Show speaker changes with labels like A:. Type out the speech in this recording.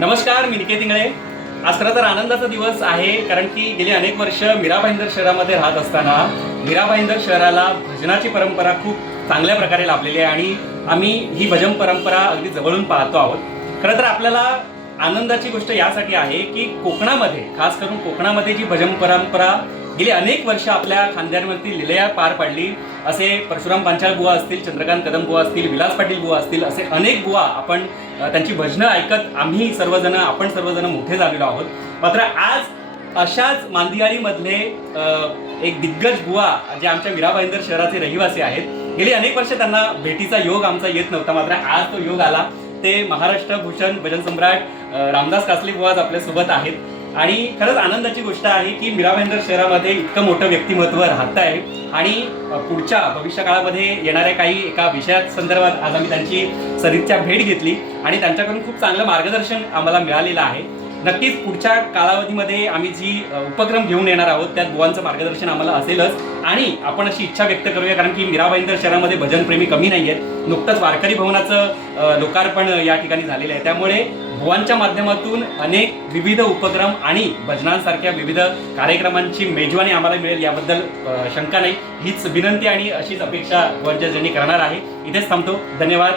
A: नमस्कार मी निकेत इंगळे. आज खरं तर आनंदाचा दिवस आहे कारण की गेली अनेक वर्ष मीरा भाईंदर शहरामध्ये राहत असताना मीरा भाईंदर शहराला भजनाची परंपरा खूप चांगल्या प्रकारे लाभलेली आहे आणि आम्ही ही भजन परंपरा अगदी जवळून पाहतो आहोत. खरं तर आपल्याला आनंदाची गोष्ट यासाठी आहे की कोकणामध्ये खास करून कोकणामध्ये जी भजन परंपरा गेली अनेक वर्ष आपल्या खांद्यांवरती लिलया पार पाडली. असे परशुराम पांचाळ बुवा असतील चंद्रकांत कदम बुवा असतील विलास पाटील बुवा असतील असे अनेक बुवा आपण त्यांची भजनं ऐकत आम्ही सर्वजण आपण सर्वजण मोठे झालेलो आहोत. मात्र आज अशाच मांदियाळीमधले एक दिग्गज बुवा जे आमच्या मीराबाईंदर शहराचे रहिवासी आहेत गेली अनेक वर्ष त्यांना भेटीचा योग आमचा येत नव्हता मात्र आज तो योग आला. ते महाराष्ट्र भूषण भजन सम्राट रामदास कासले बुवाज आपल्यासोबत आहेत. आणि खरंच आनंदाची गोष्ट आहे की मीराभाईंदर शहरामध्ये इतकं मोठं व्यक्तिमत्व राहत आहे आणि पुढच्या भविष्य काळामध्ये येणाऱ्या काही एका विषया संदर्भात आज आम्ही त्यांची सदिच्छा भेट घेतली आणि त्यांच्याकडून खूप चांगलं मार्गदर्शन आम्हाला मिळालेलं आहे. नक्कीच पुढच्या कालावधीमध्ये आम्ही जी उपक्रम घेऊन येणार आहोत त्यात बुवांचं मार्गदर्शन आम्हाला असेलच. आणि आपण अशी इच्छा व्यक्त करूया कारण की मीराबाईंदर शहरामध्ये भजनप्रेमी कमी नाही आहेत नुकतंच वारकरी भवनाचं लोकार्पण या ठिकाणी झालेलं आहे. त्यामुळे भुवांच्या माध्यमातून अनेक विविध उपक्रम आणि भजनांसारख्या विविध कार्यक्रमांची मेजवानी आम्हाला मिळेल याबद्दल शंका नाही. हीच विनंती आणि अशीच अपेक्षा बुवांच्या जणी करणार आहे. इथेच थांबतो. धन्यवाद.